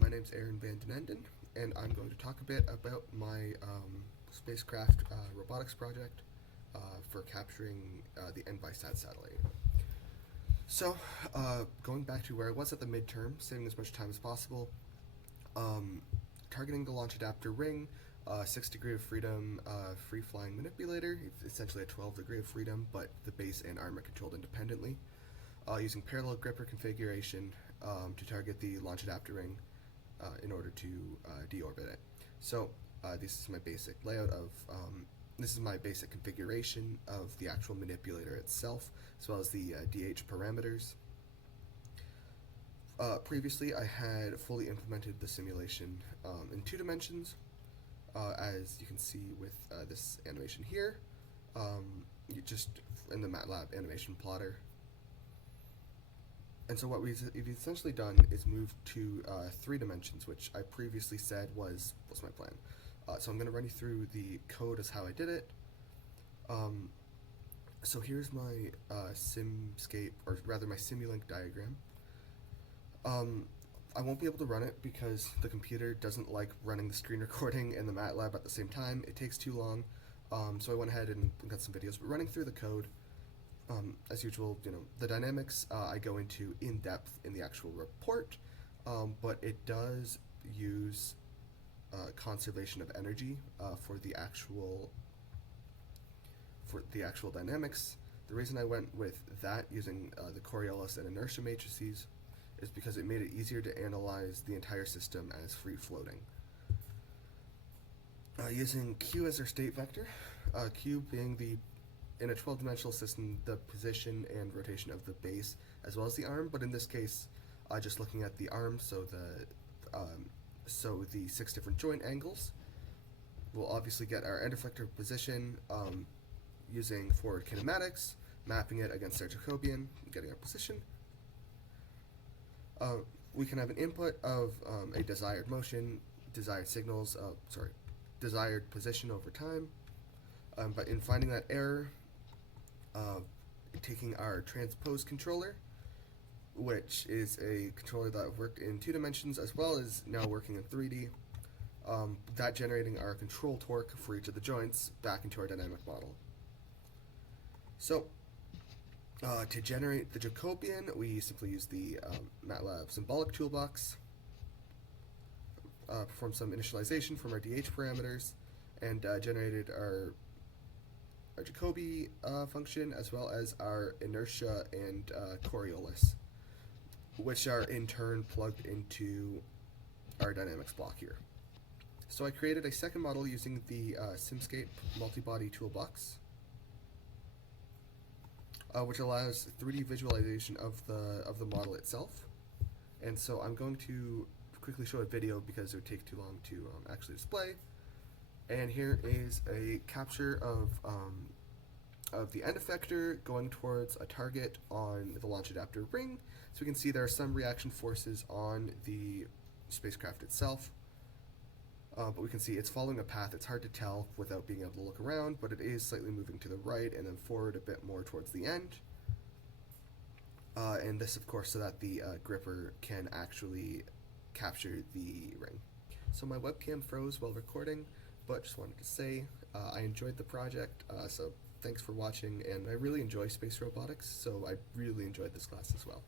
My name's vandenEnden, and I'm going to talk a bit about my spacecraft robotics project for capturing the Envisat satellite. So, going back to where I was at the midterm, saving as much time as possible, targeting the launch adapter ring, 6 degree of freedom free-flying manipulator, essentially a 12 degree of freedom, but the base and arm are controlled independently. Using parallel gripper configuration to target the launch adapter ring in order to deorbit it. So this is my basic layout of, this is my basic configuration of the actual manipulator itself, as well as the DH parameters. Previously I had fully implemented the simulation in 2 dimensions, as you can see with this animation here, just in the MATLAB animation plotter. And so what we've essentially done is move to 3 dimensions, which I previously said was my plan. So I'm going to run you through the code as how I did it. So here's my SimScape, or rather my Simulink diagram. I won't be able to run it because the computer doesn't like running the screen recording and the MATLAB at the same time. It takes too long. So I went ahead and got some videos, but running through the code, as usual, the dynamics I go into in depth in the actual report, but it does use conservation of energy for the actual dynamics. The reason I went with that using the Coriolis and inertia matrices is because it made it easier to analyze the entire system as free floating. Using Q as our state vector, Q being in a 12-dimensional system, the position and rotation of the base as well as the arm, but in this case, just looking at the arm, so the 6 different joint angles, we'll obviously get our end effector position using forward kinematics, mapping it against our Jacobian, getting our position. We can have an input of a desired motion, desired signals, desired position over time, but in finding that error, taking our transpose controller, which is a controller that worked in 2 dimensions as well as now working in 3D, that generating our control torque for each of the joints back into our dynamic model. So to generate the Jacobian, we simply use the MATLAB symbolic toolbox, perform some initialization from our DH parameters, and generated our Jacobi function as well as our inertia and Coriolis, which are in turn plugged into our dynamics block here. So I created a second model using the SimScape multi-body toolbox, which allows 3D visualization of the model itself. And so I'm going to quickly show a video because it would take too long to actually display. And here is a capture of the end effector going towards a target on the launch adapter ring. So we can see there are some reaction forces on the spacecraft itself, but we can see it's following a path. It's hard to tell without being able to look around, but it is slightly moving to the right and then forward a bit more towards the end. And this, of course, so that the gripper can actually capture the ring. So my webcam froze while recording, but just wanted to say I enjoyed the project, so thanks for watching, and I really enjoy space robotics, so I really enjoyed this class as well.